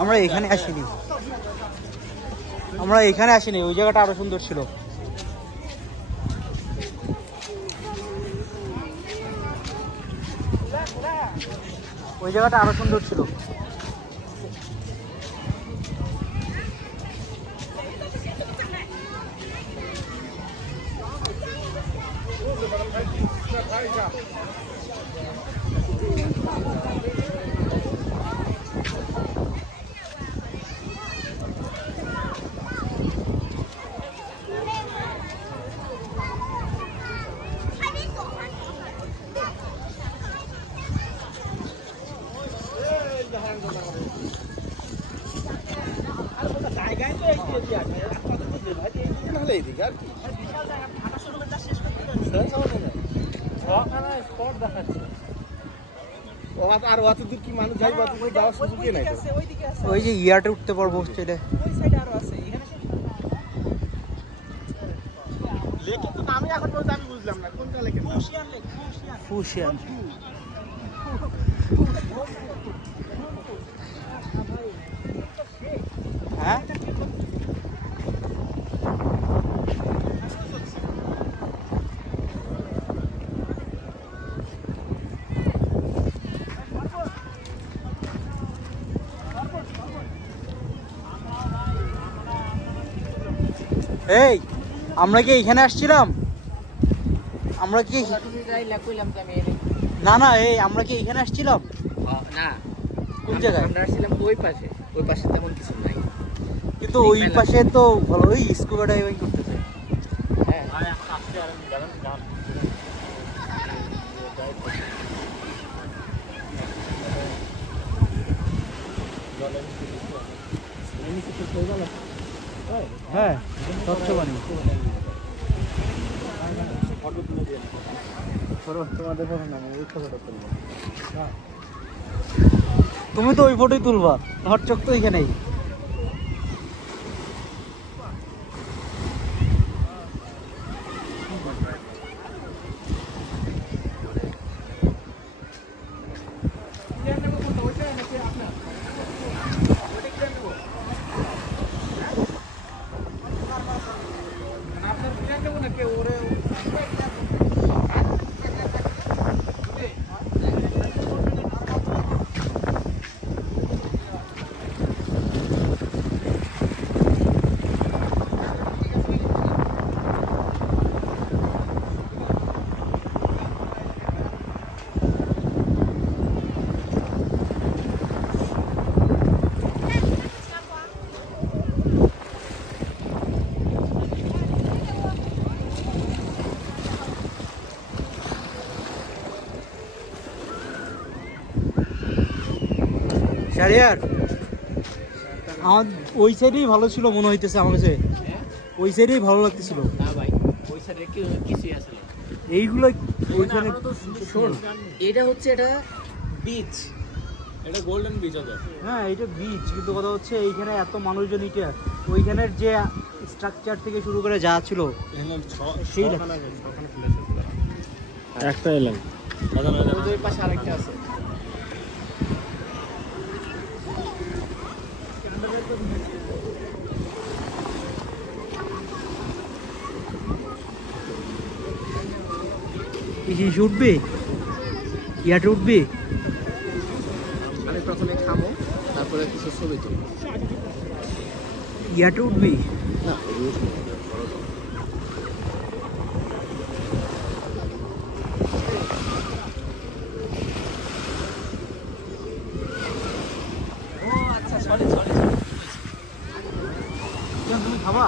আমরা এখানে আসিনি, ওই জায়গাটা আরো সুন্দর ছিল। ওই জায়গাটা আরো সুন্দর ছিল। ওই যে ইয়াতে উঠতে পারবো স্টেডে। ফুশিয়ান। হ্যাঁ এই আমরা কি এখানে আসছিলাম? আমরা কি না না এই আমরা কি এখানে আসছিলাম? না, কোন জায়গায়? আমরা আসছিলাম ওই পাশে তেমন কিছু নাই, কিন্তু ওই পাশে তো ভালোই স্কুবা ডাইভিং করতেছে। হ্যাঁ হ্যাঁ স্বচ্ছ পানি। তুমি তো ওই ফটোই তুলবা, তোমার চোখ তো এখানেই। শাহরিয়ার আমার ওই সাইডেই ভালো ছিল মনে হইতেছে আমার কাছে, ওই সাইডেই ভালো লাগতেছিল। না ভাই, ওই সাইডে কিছুই আছে না এইগুলো ওইখানে। শোন, এটা হচ্ছে এটা বিচ, এটা গোল্ডেন বিচ হবে। হ্যাঁ এটা বিচ, কিন্তু কথা হচ্ছে এইখানে এত মানুষজন, এটা ওইখানের যে স্ট্রাকচার থেকে শুরু করে যা ছিল সেই একটা এলাম, ওই পাশে আরেকটা আছে। উঠবে, ইয়াতে উঠবে। আমি প্রথমে খাবো, তারপরে কিছু ছবি তুলবো। ইয়াতে উঠবি না, ও আচ্ছা, সরি। তুমি খাবা?